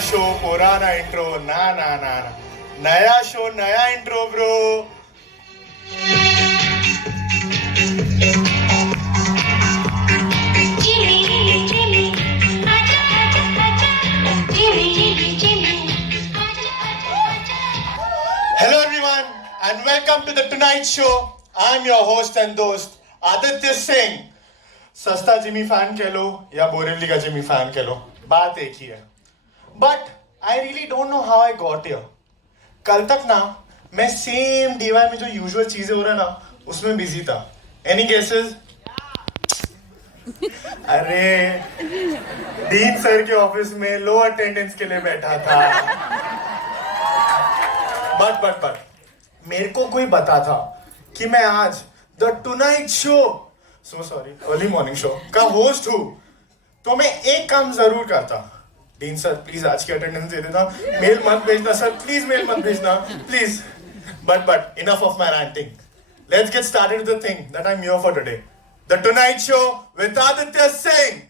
Show पुराना intro ना ना ना ना नया शो नया intro bro. Hello everyone and welcome to the Tonight Show. I'm your host and host Aditya Singh. सस्ता जिमी फैन कह लो या बोरिवली का जिमी फैन कह लो, बात एक ही है. But I really don't know how I got here. कल तक ना मैं सेम डीवाई में जो यूजुअल चीजें हो रहा है ना उसमें बिजी था. Any guesses? अरे डीन सर के ऑफिस में लो अटेंडेंस के लिए बैठा था. बट मेरे को कोई बता था कि मैं आज the tonight show, so sorry early morning show का होस्ट हूँ, तो मैं एक काम जरूर करता. डीन सर प्लीज आज की अटेंडेंस दे देना. मेल मत भेजना सर, प्लीज मेल मत भेजना please. But enough of my ranting. Let's get started with the thing that I am here for today. The tonight show with Aditya Singh.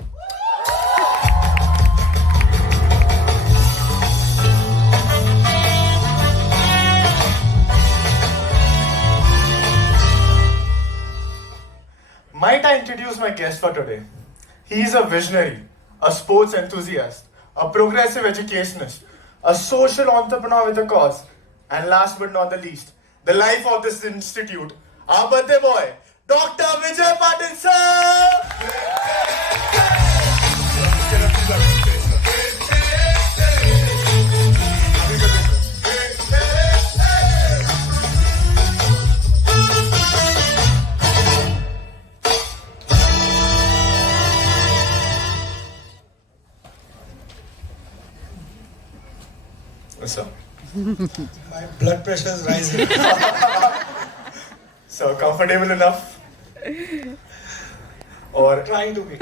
Might I introduce my guest for today? He is a visionary, a sports enthusiast, a progressive educationist, a social entrepreneur with a cause, and last but not the least, the life of this institute, our birthday boy, Dr. Vijay Patil sir! What's up? My blood pressure is rising. So comfortable enough? Or Trying to be.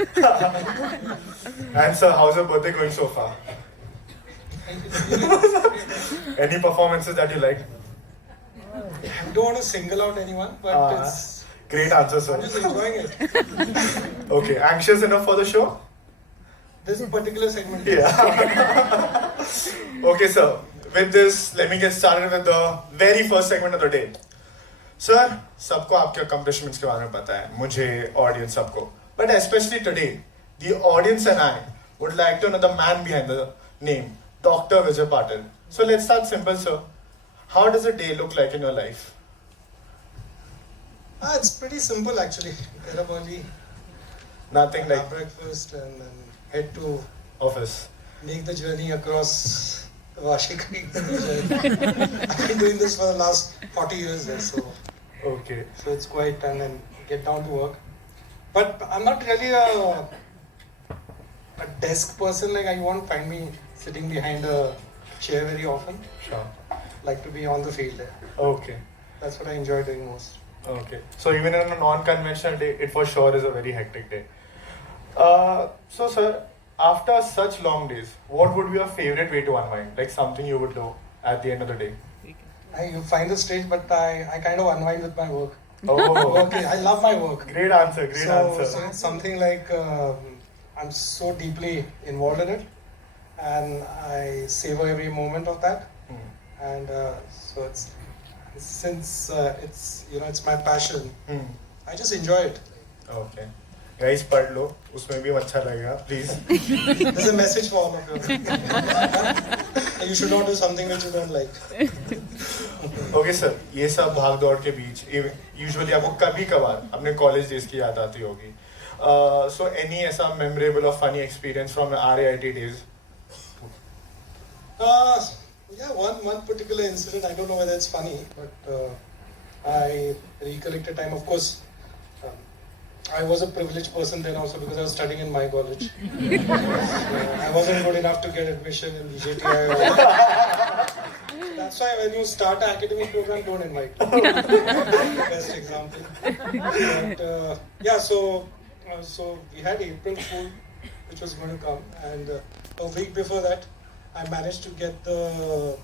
and sir, how's your birthday going so far? Any performances that you like? I don't want to single out anyone, but it's Great answer, sir. I'm just enjoying it. Okay, anxious enough for the show? This particular segment. Yeah. Okay, sir. With this, let me get started with the very first segment of the day. Sir, सबको आपके accomplishments के बारे में पता है, मुझे, audience सबको. But especially today, the audience and I would like to know the man behind the name, Dr. Vijay Patil. So let's start simple, sir. How does a day look like in your life? It's pretty simple actually. Get up early, Nothing have like breakfast, and then head to office. make the journey across the Vashi Creek. I've been doing this for the last 40 years there, so Okay. it's quite, and then get down to work. But I'm not really a desk person. Like you won't find me sitting behind a chair very often. Sure. Like to be on the field there. Okay. That's what I enjoy doing most. Okay. So even on a non-conventional day, it for sure is a very hectic day. So sir, after such long days, what would be your favorite way to unwind? Like something you would do at the end of the day? You find this strange, but I kind of unwind with my work. Oh, Okay, I love my work. great answer, great answer. So it's something like I'm so deeply involved in it, and I savor every moment of that. Hmm. And so it's since it's my passion. Hmm. I just enjoy it. Okay. Guys, पढ़ लो, उसमें भी अच्छा लगेगा, please. There's a message for all of you. You should not do something which you don't like. Okay sir, ये सब भाग दौड़ के बीच, usually आपको कभी कभार अपने college days की याद आती होगी. So any ऐसा memorable or funny experience from your RAIT days? Yeah, one particular incident. I don't know whether it's funny, but I recollect a time. Of course, I was a privileged person then also because I was studying in my college. I wasn't good enough to get admission in VJTI. That's why when you start an academic program, don't invite me. Best example. But yeah, so we had April Fool, which was going to come, and a week before that, I managed to get the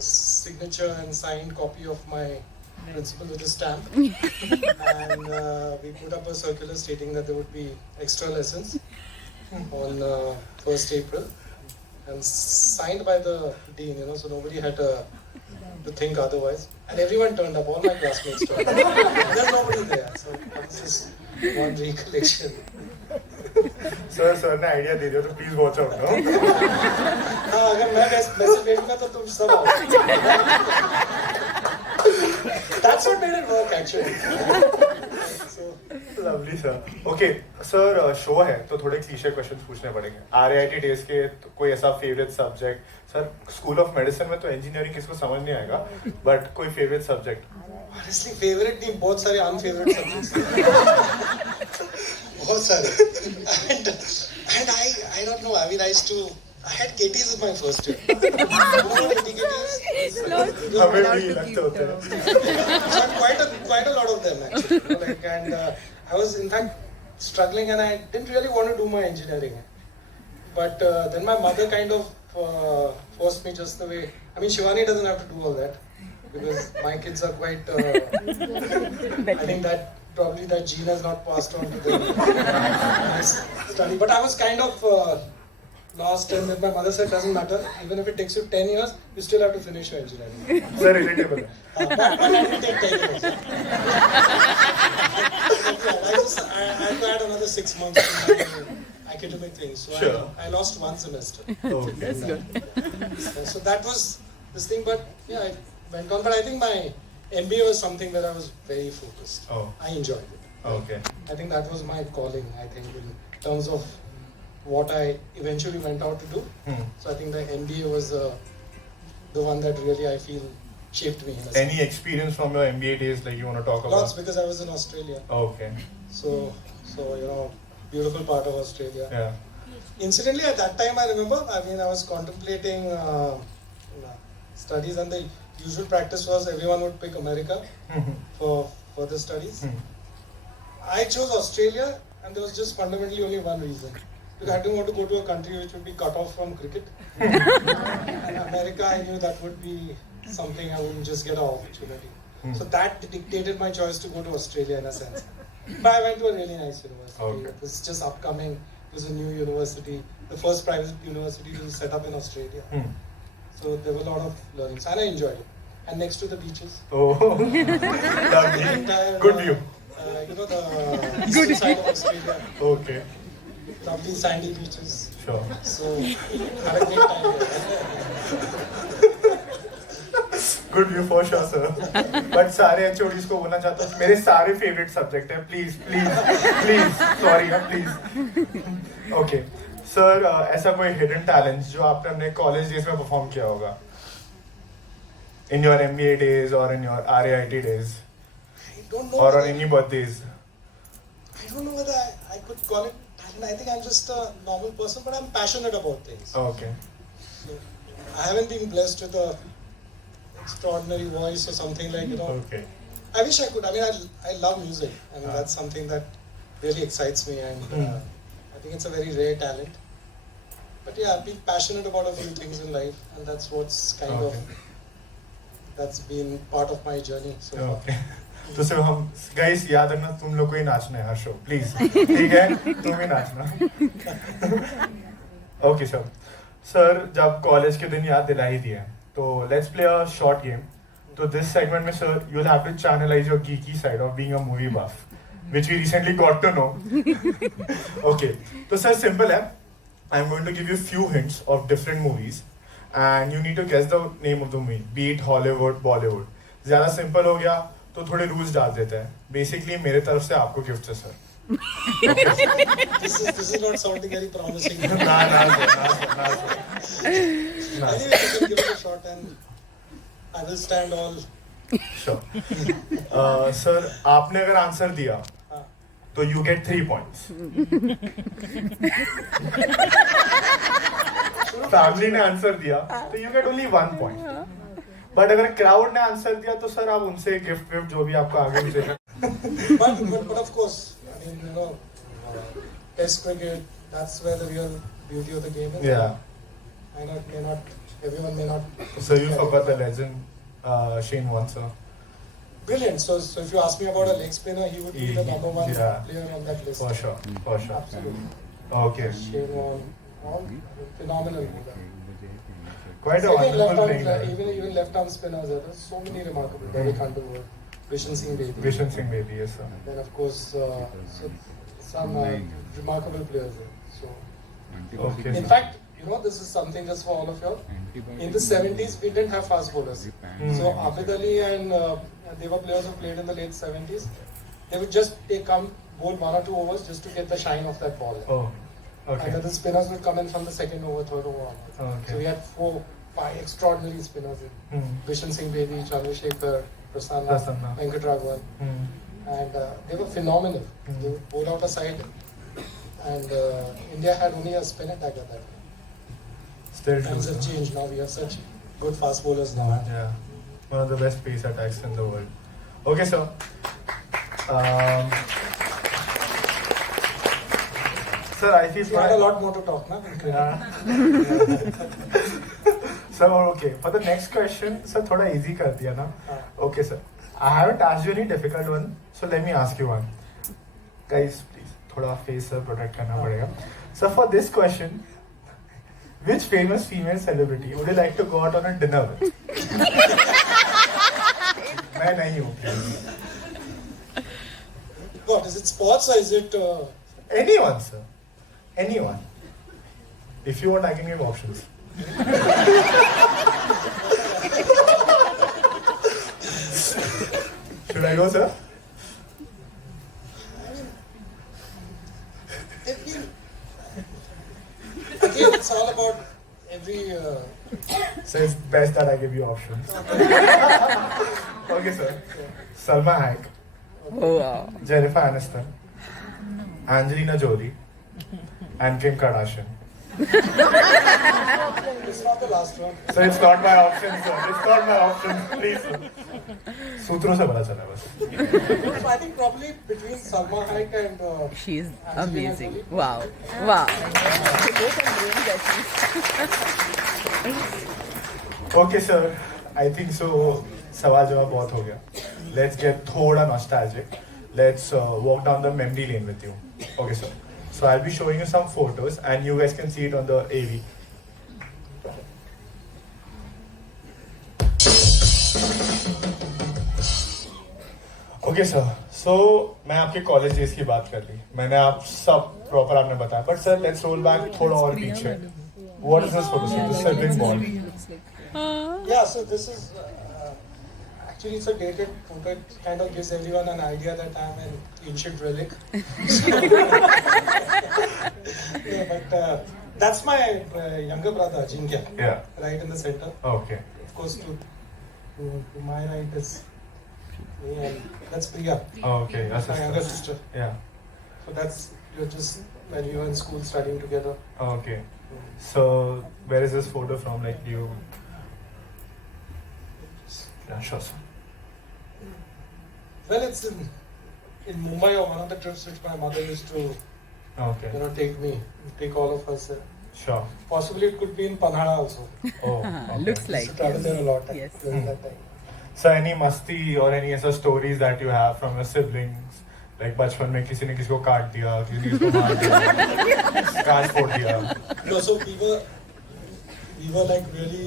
signature and signed copy of my principal with a stamp. And we put up a circular stating that there would be extra lessons on 1st April. and signed by the dean, you know, so nobody had to think otherwise. And everyone turned up, all my classmates turned up. There's nobody there. So that's just one recollection. Sir ने idea दे दिया तो please watch out no. हाँ, अगर मैं message भेजूंगा तो तुम सब आओ. That's what made it work actually. So lovely sir. Okay sir, show है तो थोड़े क्लीशे क्वेश्चंस पूछने पड़ेंगे. आरआईटी डेज के तो कोई ऐसा favourite subject? Sir school of medicine में तो इंजीनियरिंग किसको समझ नहीं आएगा, बट कोई फेवरेट सब्जेक्ट? honestly, favorite नहीं, बहुत सारे unfavorite subjects. बहुत सारे. And I don't know. I mean, I had KTs in my first year. You know what KTs? हमें भी लगते होते हैं. So I had quite a lot of them actually. You know, like, and I was in fact struggling, and I didn't really want to do my engineering. But then my mother kind of forced me just the way. I mean, Shivani doesn't have to do all that because my kids are quite. I think that probably that gene has not passed on to them. Study, but I was kind of lost, and then my mother said, "Doesn't matter. Even if it takes you 10 years, you still have to finish your engineering." Sir relatable है. But I didn't take 10 years. I had to add another 6 months to my academic things. So Sure. I lost one semester. Okay. That's good. So that was this thing, but yeah, I went on. But I think my MBA was something that I was very focused. Oh. I enjoyed it. Okay. I think that was my calling, I think, in terms of what I eventually went out to do. So I think the MBA was the one that really I feel shaped me. In a sense. Any experience from your MBA days like you want to talk about? Lots, because I was in Australia. Okay. So you know, beautiful part of Australia. Yeah. Incidentally, at that time, I remember, I mean, I was contemplating studies, and the usual practice was everyone would pick America for the studies. I chose Australia, and there was just fundamentally only one reason. Because I didn't want to go to a country which would be cut off from cricket. And America, I knew that would be something I wouldn't just get an opportunity. So that dictated my choice to go to Australia in a sense. But I went to a really nice university. Okay. It was just upcoming. It was a new university, the first private university to set up in Australia. So there were a lot of learnings, and I enjoyed it. And next to the beaches. Oh. Lovely. Entire, Good view. You know, the eastern side of Australia. Okay. Lovely sandy beaches. Sure. So had a great time there. Good view for sure, sir. But सारे HODs को बोलना चाहता हूँ मेरे सारे favorite subject हैं. Please. Sorry, please. Okay. Sir, ऐसा कोई hidden talents जो आपने अपने college days में perform किया होगा? In your MBA days or in your RAIT days? I don't know. Or on whether- any birthdays? I don't know whether I could call it talent. I think I'm just a normal person, but I'm passionate about things. Okay. So, I haven't been blessed with a extraordinary voice or something like, you know. Okay. I wish I could. I mean, I love music. I mean, that's something that really excites me, and I think it's a very rare talent. But yeah, I've been passionate about a few things in life, and that's what's kind of that's been part of my journey. So far. Okay. तो सिर्फ हम guys याद रखना तुम लोग को ही नाचना है हर शो प्लीज. ठीक है, तुम ही नाचना. Okay sir. सर जब कॉलेज के दिन याद दिला ही दिए तो let's play a short game. तो दिस सेगमेंट में sir you will have to channelise your geeky side of being a movie buff, which we recently got to know. Okay. तो सर सिंपल है. I'm going to give you few hints of different movies and you need to guess the name of the movie, be it Hollywood, Bollywood. ज़्यादा simple हो गया तो थोड़े rules डाल देते हैं. बेसिकली मेरे तरफ से आपको गिफ्ट है sir. this is not sounding very promising. ना. Anyway, you can give it a shot, and I will stand all. Sure. Sir आपने अगर आंसर दिया तो यू गेट 3 points. फैमिली ने आंसर दिया तो you get only 1 point. But अगर crowd ने आंसर दिया तो सर आप उनसे गिफ्ट जो भी आपको आगे मिलेगा. But of course, I mean, you know, Test cricket, that's where the real beauty of the game is. Yeah. Everyone may not. So you forgot the legend, Shane Warne. Brilliant. So if you ask me about a leg spinner, he would be the number one Yeah. player on that list. For sure. Absolutely. Okay. Shane Warne, all phenomenal bowler. Quite a Even wonderful thing. even left arm spinners, there are so many remarkable. Devi Kandu, Vishen Singh Bedi. Vishen Singh Bedi, yes sir. Then of course some remarkable players there. So Okay. in fact, you know, this is something just for all of you. In the 70s, we didn't have fast bowlers. So Abid Ali and they were players who played in the late 70s. They would just come bowl 1 or 2 overs just to get the shine of that ball. Oh, And okay. then the spinners would come in from the second over, third over onwards. Okay. So we had 4, 5 extraordinary spinners in Vishen Singh Bedi, Chandrasekhar, Prasanna, Prasanna. Venkatraghavan. And they were phenomenal. They would bowl out a side. And India had only a spin attack at that time. Still true. Times have sir. changed now. We have such good fast bowlers now. Yeah. One of the best pace attacks in the world. Okay, sir. Sir, I feel We had a lot more to talk now. Sir, okay. For the next question, sir, thoda easy kar diya na. Okay, sir. I haven't asked you any difficult one, so let me ask you one. Guys, please, thoda face sir protect karna padega. So for this question, which famous female celebrity would you like to go out on a dinner with? मैं नहीं हूँ. God, is it sports or is it? Anyone, sir. Anyone. If you want, I can give options. Should I go, sir? Again, it's all about every. So it's best that I give you options. Okay, sir. Salma Hayek, Oh, wow. Jennifer Aniston, Angelina Jolie, and Kim Kardashian. It's not the last one. So it's not my option, sir. It's not my option. Please, sir. सूत्रों से पता चला बस. So I think probably between Salma Hayek and. She's Angelina amazing. Jolie. Wow. Wow. So both are brains at least. Okay, sir. I think so. सवाल जवाब बहुत हो गया. Let's get थोड़ा nostalgic. Let's walk down the memory lane with you. Okay, sir. So I'll be showing you some photos, and you guys can see it on the AV. Okay, sir. So मैं आपके college days की बात कर ली. मैंने आप सब proper आपने बताया. But sir, let's roll back थोड़ा और पीछे. What is this photo, sir? The sibling bond. Yeah, so this is actually it's a dated photo. It kind of gives everyone an idea that I'm an ancient relic. Yeah, but that's my younger brother, Ajinkya, Yeah. right in the center. Okay. Of course, to my right is me, and that's Priya, Okay. That's my younger it. sister. Yeah. So that's you're just when we were in school studying together. Okay. So where is this photo from? Like you? Yeah, sure, sir. Well, it's in Mumbai or one of the trips which my mother used to, Okay. take all of us. Sure. Possibly it could be in Panhala also. Oh. Okay. Looks I like. used to travel there a lot Yes. during that time. So any masti or any ऐसा stories that you have from your siblings? Like बचपन में किसी ने किसी को काट दिया, किसी ने किसी को मार दिया, काट फोड़ दिया. No, so we were like really,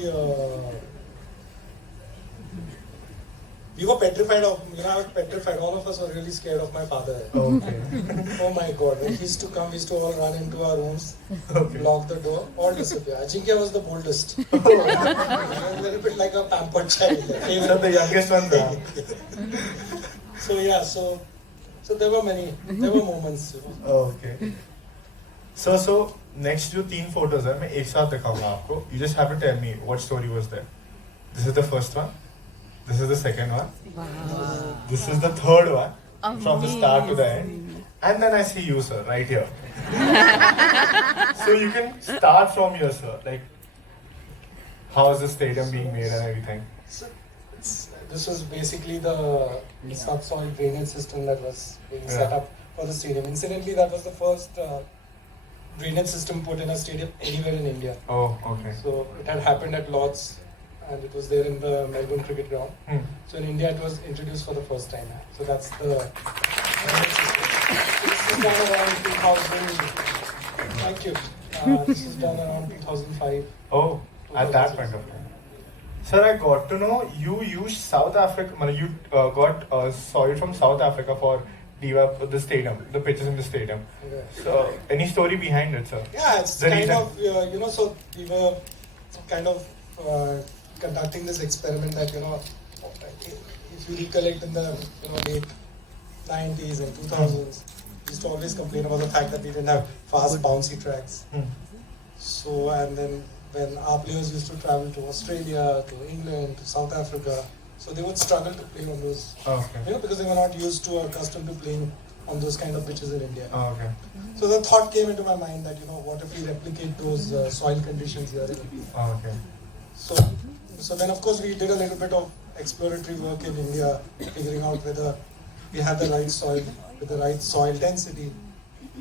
we were petrified of, I was petrified. All of us were really scared of my father. Okay. Oh my God, when he used to come, we used to all run into our rooms, Okay. lock the door, all disappear. Ajinkya was the boldest. A little bit like a pampered child. So the youngest one there. So yeah, so there were moments. Okay. So next जो 3 photos है मैं एक साथ दिखाऊंगा आपको. You just have to tell me what story was there. This is the first one. This is the second one. Wow. This is the third one. From the start to the end. And then I see you, sir, right here. So you can start from here, sir. Like, how is the stadium being made and everything? So this was basically the subsoil drainage system that was being set up for the stadium. Incidentally, that was the first drainage system put in a stadium anywhere in India. Oh, okay. So it had happened at Lord's, and it was there in the Melbourne cricket ground. So in India, it was introduced for the first time. So that's the drainage system. This is done around 2000. Thank you. This was done around 2005. Oh, At that point of time. Sir, I got to know you used South Africa. You got soil from South Africa for the stadium, the pitches in the stadium. Okay. So, any story behind it, sir? Yeah, it's The kind reason. of, so we were kind of conducting this experiment that, if you recollect in the, late 90s and 2000s, we used to always complain about the fact that we didn't have fast, bouncy tracks. So, and then when our players used to travel to Australia, to England, to South Africa, so they would struggle to play on those, Okay. because they were not used to or accustomed to playing on those kind of pitches in India. Okay. So the thought came into my mind that, what if we replicate those soil conditions here? Okay. So then of course we did a little bit of exploratory work in India, figuring out whether we had the right soil, with the right soil density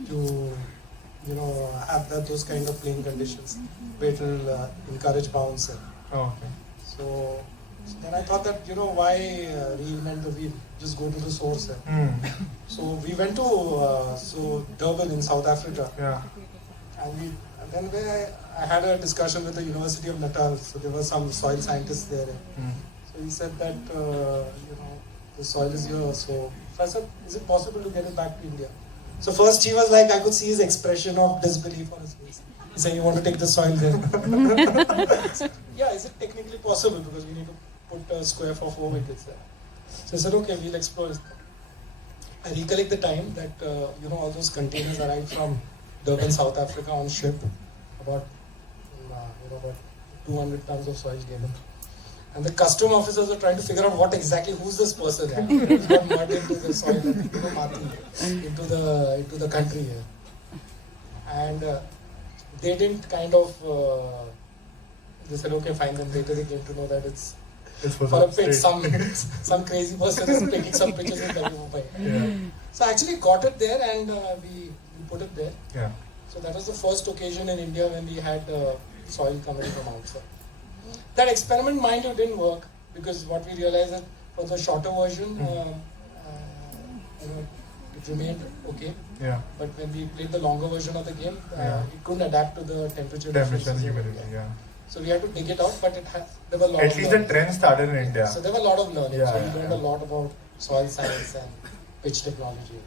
to, have those kind of playing conditions, where it will encourage bounce. Okay. So then I thought that, why reinvent the wheel? Just go to the source. So we went to Durban in South Africa. Yeah. And then I had a discussion with the University of Natal. So there were some soil scientists there. So he said that, the soil is here. So I said, is it possible to get it back to India? So first he was like, I could see his expression of disbelief on his face. He said, you want to take the soil there? Yeah, is it technically possible? Because we need to put a square for 4 wickets there. So I said, okay, we'll explore it. I recollect the time that, all those containers arrived from Durban, South Africa on ship. About 200 tons of soil came in. And the custom officers were trying to figure out who's this person here. Who's got mud into the soil, into the country here. And they didn't kind of, they said, okay, fine. Then later they came to know that it's for a pitch, some crazy person is taking some pictures in Mumbai. Yeah. So I actually got it there and we put it there. Yeah. So that was the first occasion in India when we had soil coming from outside. That experiment, mind you, didn't work because what we realized that for the shorter version, it remained okay. Yeah. But when we played the longer version of the game, it couldn't adapt to the temperature And differences. humidity, yeah. So we had to dig it out, but there were a lot At of least the learning. trend started in India. So there were a lot of learning. Yeah, So we yeah, learned a lot about soil science and pitch technology.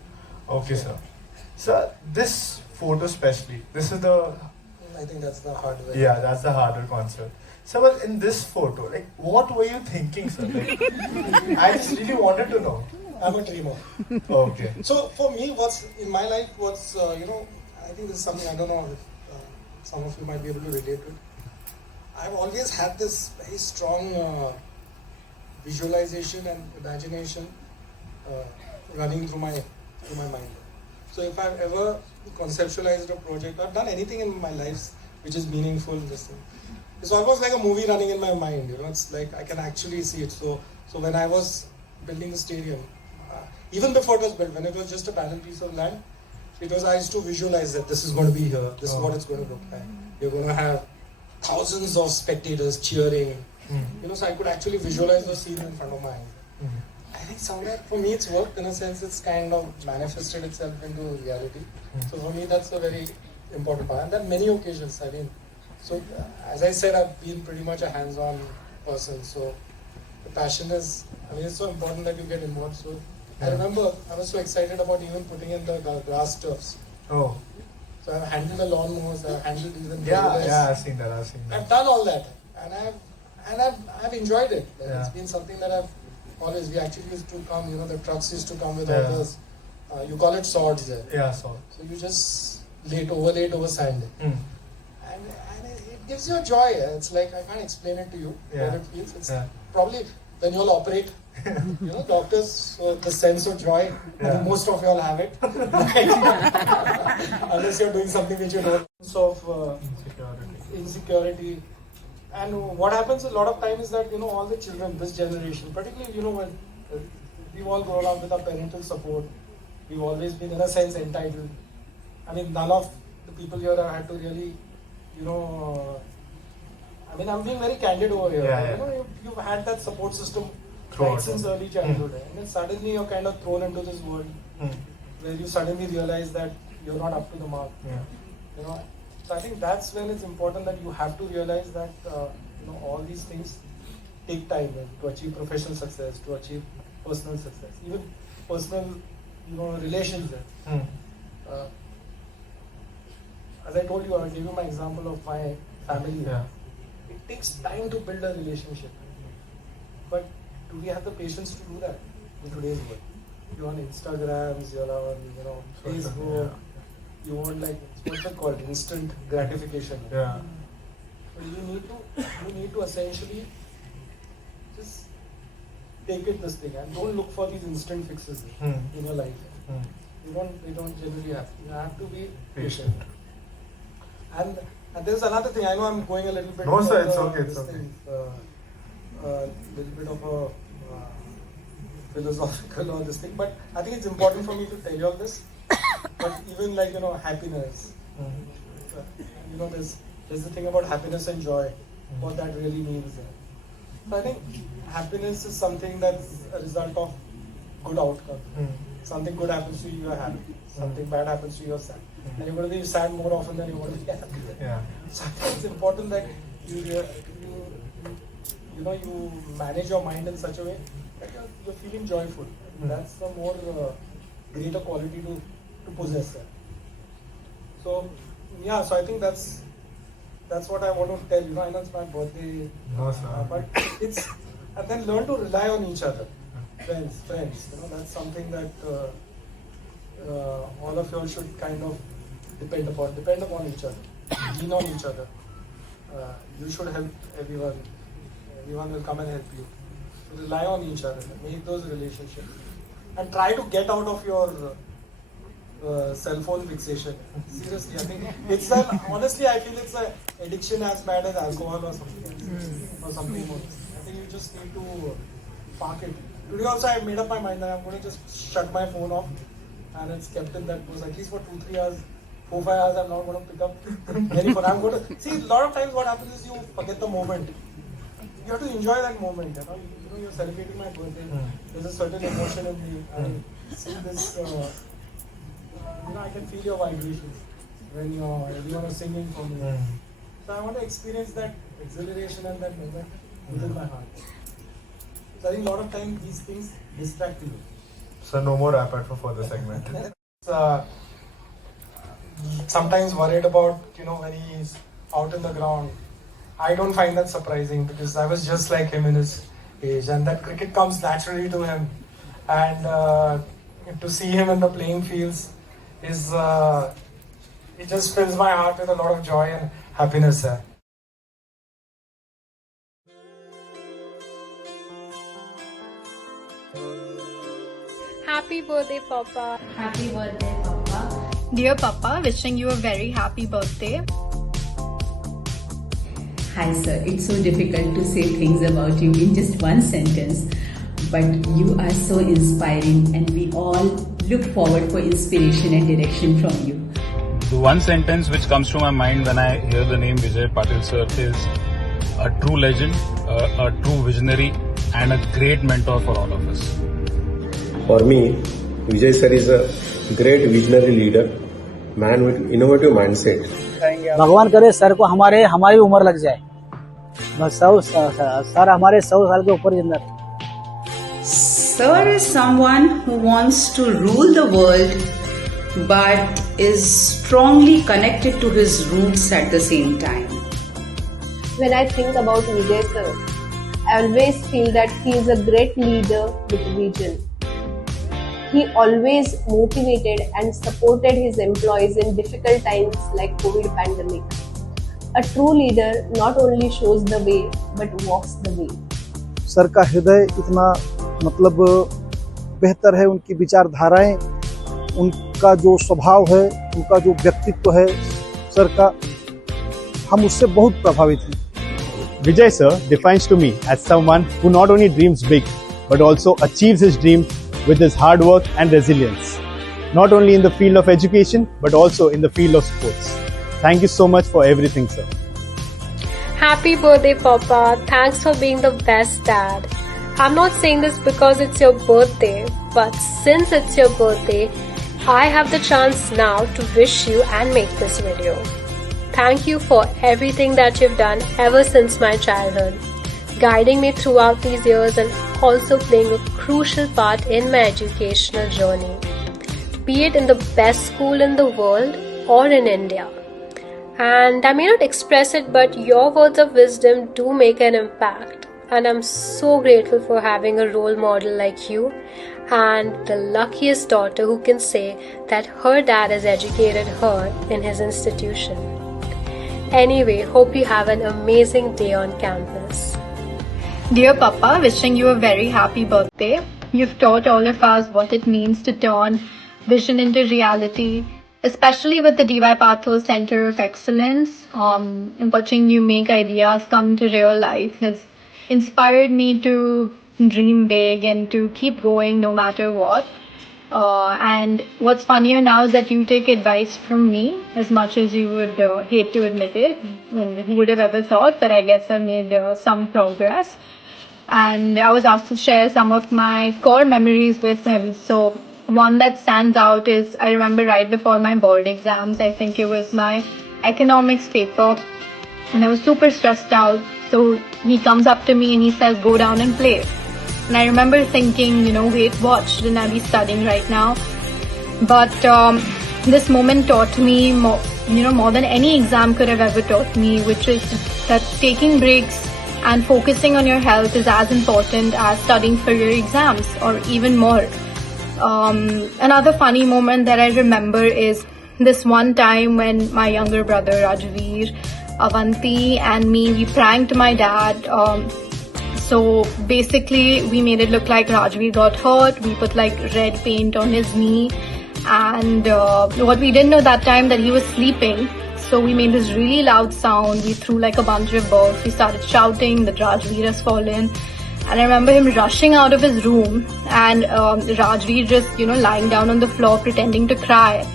Okay, sir. Sir, this photo especially, this is the, I think that's the hard way. yeah, that's the harder concept. So, but in this photo, like, what were you thinking, sir? Like, I just really wanted to know. I'm a dreamer. Okay. So for me, what's in my life, I think this is something I don't know if some of you might be able to relate to. I've always had this very strong visualization and imagination running through my mind. So if I've ever conceptualized a project, I've done anything in my life which is meaningful. It's almost like a movie running in my mind. It's like I can actually see it. So when I was building the stadium, even before it was built, when it was just a barren piece of land, I used to visualize that this is going to be here. This is what it's going to look like. You're going to have thousands of spectators cheering. So I could actually visualize the scene in front of my eyes. I think somewhere for me it's worked in a sense. It's kind of manifested itself into reality. So for me that's a very important part. And there are many occasions. As I said, I've been pretty much a hands-on person. So the passion is, it's so important that you get involved. So I remember I was so excited about even putting in the grass turfs. Oh. So I've handled the lawnmowers, I've handled even Yeah, I've seen that. I've done all that, and I've enjoyed it. Yeah. It's been something that we actually used to come. The trucks used to come with all Yeah. those. You call it swords there. Yeah, so. So you just overlaid over sand, and it gives you a joy. It's like I can't explain it to you what it feels. It's probably when you'll operate. Doctors, so the sense of joy, I think most of y'all have it. Unless you're doing something which you don't. Of insecurity. And what happens a lot of time is that, all the children, this generation, particularly, when we've all grown up with our parental support, we've always been, in a sense, entitled. None of the people here have had to really, I'm being very candid over here. Yeah. You've had that support system Throughout. right since early childhood. And then suddenly you're kind of thrown into this world where you suddenly realize that you're not up to the mark. Yeah. So I think that's when it's important that you have to realize that all these things take time to achieve professional success, to achieve personal success, even personal relationships. As I told you, I gave you my example of my family. Yeah. It takes time to build a relationship, but do we have the patience to do that in today's world? You're on Instagrams, you're on Facebook. You want what's it called? Instant gratification. Yeah. But you need to essentially just take it this thing and don't look for these instant fixes in your life. They don't generally happen. You have to be patient. And there's another thing. I know I'm going a little bit. No, sir, it's okay. It's okay. A little bit of a philosophical or this thing, but I think it's important for me to tell you all this. But even happiness. There's the thing about happiness and joy. What that really means. So I think happiness is something that's a result of good outcome. Something good happens to you, you're happy. Something bad happens to you, you're sad. And you're going to be sad more often than you're going to be happy. Yeah. So I think it's important that you manage your mind in such a way that you're feeling joyful. That's the more greater quality to possess. So so I think that's what I want to tell you. I know it's my birthday, No, sir. but and then learn to rely on each other. Friends. That's something that all of you all should kind of depend upon each other, lean on each other. You should help everyone. Everyone will come and help you. So rely on each other, make those relationships, and try to get out of your cell phone fixation. Seriously, I think honestly, I feel it's an addiction as bad as alcohol or something else, or something more. I think you just need to park it. Today also I made up my mind that I'm going to just shut my phone off, and it's kept in that pose at least for 2-3 hours, 4-5 hours. I'm not going to pick up any phone. I'm going to see. A lot of times what happens is you forget the moment. You have to enjoy that moment. You're celebrating my birthday. There's a certain emotion in me. I see this. I can feel your vibrations when everyone is singing for me. So I want to experience that exhilaration and that moment within my heart. So I think a lot of times these things distract you. So no more iPad for further segment. Sometimes worried about when he's out in the ground. I don't find that surprising because I was just like him in his age, and that cricket comes naturally to him. And to see him in the playing fields is it just fills my heart with a lot of joy and happiness. Happy birthday, Papa. Happy birthday, Papa. Dear Papa, wishing you a very happy birthday. Hi sir, it's so difficult to say things about you in just one sentence, but you are so inspiring and we all look forward for inspiration and direction from you. The one sentence which comes to my mind when I hear the name Vijay Patil sir is a true legend, a true visionary and a great mentor for all of us. For me, Vijay sir is a great visionary leader, man with innovative mindset. भगवान करे sir को हमारी उम्र लग जाए, बस sir हमारे 100 साल के ऊपर जिंदा। Sir is someone who wants to rule the world but is strongly connected to his roots at the same time. When I think about Vijay sir, I always feel that he is a great leader with vision. He always motivated and supported his employees in difficult times like COVID pandemic. A true leader not only shows the way but walks the way. Sir का हृदय इतना बेहतर है, उनकी विचारधाराएं, उनका जो स्वभाव है, उनका जो व्यक्तित्व है सर का, हम उससे बहुत प्रभावित हैं। Vijay sir defines to me as someone who not only dreams big but also achieves his dream with his hard work and resilience, not only in the field of education but also in the field of sports. Thank you so much for everything, sir. Happy birthday, Papa. Thanks for being the best dad. I'm not saying this because it's your birthday, but since it's your birthday, I have the chance now to wish you and make this video. Thank you for everything that you've done ever since my childhood, guiding me throughout these years and also playing a crucial part in my educational journey, be it in the best school in the world or in India. And I may not express it, but your words of wisdom do make an impact. And I'm so grateful for having a role model like you and the luckiest daughter who can say that her dad has educated her in his institution. Anyway, hope you have an amazing day on campus. Dear Papa, wishing you a very happy birthday. You've taught all of us what it means to turn vision into reality, especially with the DY Patil Center of Excellence. Watching you make ideas come to real life has inspired me to dream big and to keep going no matter what. And what's funnier now is that you take advice from me, as much as you would hate to admit it. Who would have ever thought? But I guess I made some progress. And I was asked to share some of my core memories with him. So one that stands out is I remember right before my board exams, I think it was my economics paper, and I was super stressed out. So he comes up to me and he says, go down and play. And I remember thinking, wait, watch, shouldn't I be studying right now? But this moment taught me more than any exam could have ever taught me, which is that taking breaks and focusing on your health is as important as studying for your exams, or even more. Another funny moment that I remember is this one time when my younger brother Rajveer, Avanti and me, we pranked my dad. So basically we made it look like Rajveer got hurt. We put like red paint on his knee, and what we didn't know that time that he was sleeping. So we made this really loud sound. We threw like a bunch of balls. We started shouting that Rajveer has fallen. And I remember him rushing out of his room, and Rajveer just, lying down on the floor pretending to cry.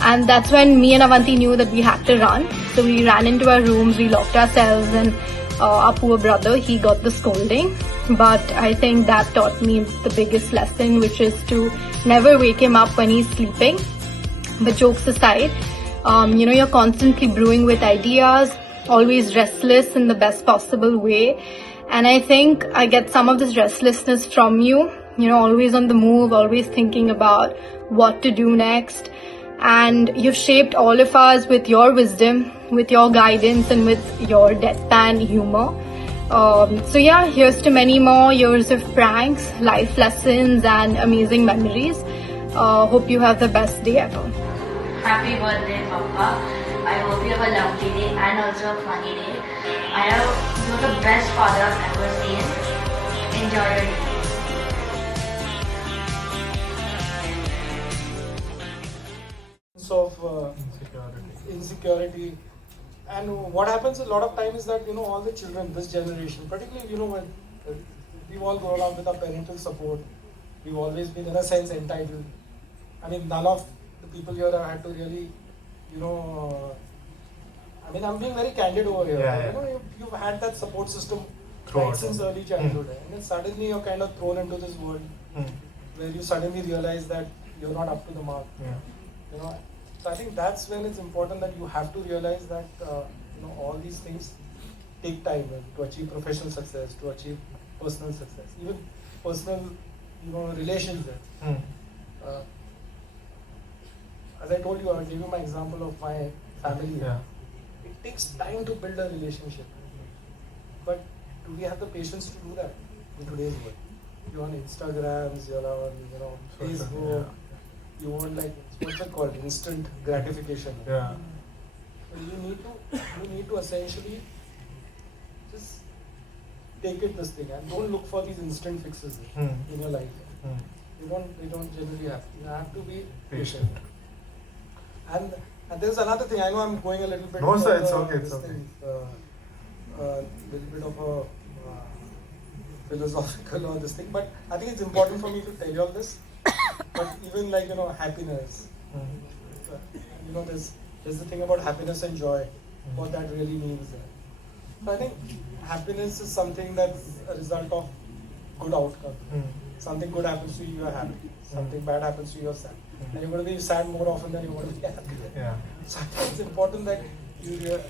And that's when me and Avanti knew that we had to run. So we ran into our rooms, we locked ourselves, and our poor brother, he got the scolding. But I think that taught me the biggest lesson, which is to never wake him up when he's sleeping. But jokes aside, you're constantly brewing with ideas, always restless in the best possible way. And I think I get some of this restlessness from you, always on the move, always thinking about what to do next. And you've shaped all of us with your wisdom, with your guidance, and with your deadpan humor. So yeah, here's to many more years of pranks, life lessons, and amazing memories. Hope you have the best day ever. Happy birthday, Papa. I hope you have a lovely day and also a funny day. You're the best father I've ever seen. Enjoy your day. Of insecurity, and what happens a lot of times is that all the children this generation, particularly when we've all grown up with our parental support, we've always been in a sense entitled. I mean, none of the people here have had to really I'm being very candid over here. You've had that support system right since early childhood, and then suddenly you're kind of thrown into this world where you suddenly realize that you're not up to the mark. So I think that's when it's important that you have to realize that all these things take time to achieve professional success, to achieve personal success, even personal relationships. As I told you, I gave you my example of my family. It takes time to build a relationship, but do we have the patience to do that in today's world? You're on Instagrams, you're on Facebook. You want what's it called? Instant gratification. Yeah. Well, you need to essentially just take it this thing and don't look for these instant fixes in your life. They don't generally happen. You have to be patient. And there's another thing. I know I'm going a little bit. No, sir, it's okay. It's okay. A little bit of a philosophical or this thing, but I think it's important for me to tell you all this. But even happiness, there's the thing about happiness and joy, what that really means. So I think happiness is something that's a result of good outcome. Something good happens to you, you're happy. Something bad happens to you, you're sad. And you're going to be sad more often than you're going to be happy. Yeah. So I think it's important that you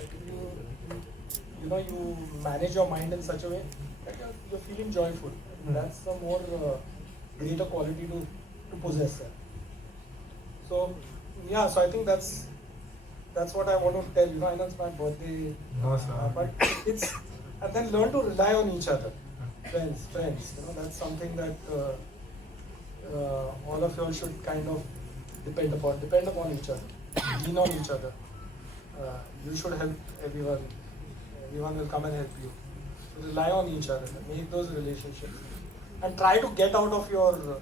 manage your mind in such a way that you're feeling joyful. That's the more greater quality to possess. So yeah, so I think that's what I want to tell. I know it's my birthday, but it's, and then learn to rely on each other, friends. That's something that all of you all should kind of depend upon each other, lean on each other. You should help everyone. Everyone will come and help you. So rely on each other, make those relationships, and try to get out of your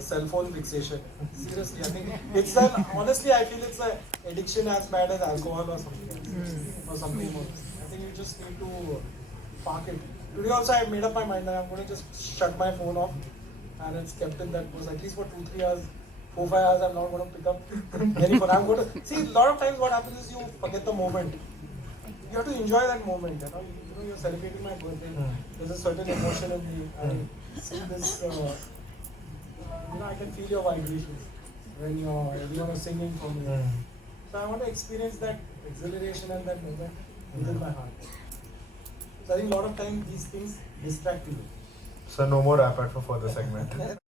cell phone fixation. Seriously, I think it's honestly I feel it's an addiction as bad as alcohol or something else, or something more. I think you just need to park it. Today also I made up my mind that I'm going to just shut my phone off, and it's kept in that pose at least for 2-3 hours. 4-5 hours I'm not going to pick up any phone. I'm going to see, a lot of times what happens is you forget the moment. You have to enjoy that moment. You're celebrating my birthday. There's a certain emotion in me. I see this. I can feel your vibrations when everyone is singing for me. So I want to experience that exhilaration and that moment within my heart. So I think a lot of times these things distract you. So no more iPad for further segment.